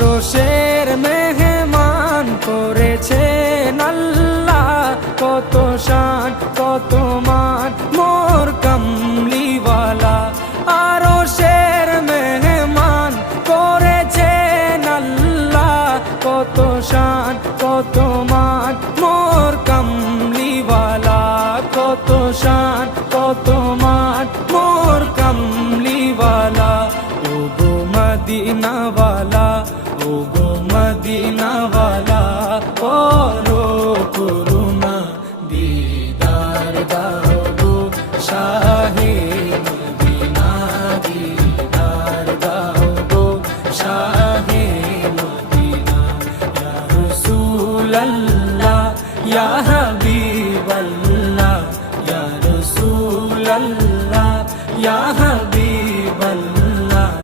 শের মেহমান করেছে আল্লাহ। কত শান, কত মান, মোর কমলিওয়ালা। আরও শের মেহমান করেছে আল্লাহ। কত শান, কত মান, মোর কমলিওয়ালা। কত শান, কত মান, মোর কমলিওয়ালা। ও গো মদিনাওয়ালা মদিনাওয়ালা করো করুণা দিদার দাও গো শাহে মদিনা দিদার দাও গো শাহে মদিনা ইয়া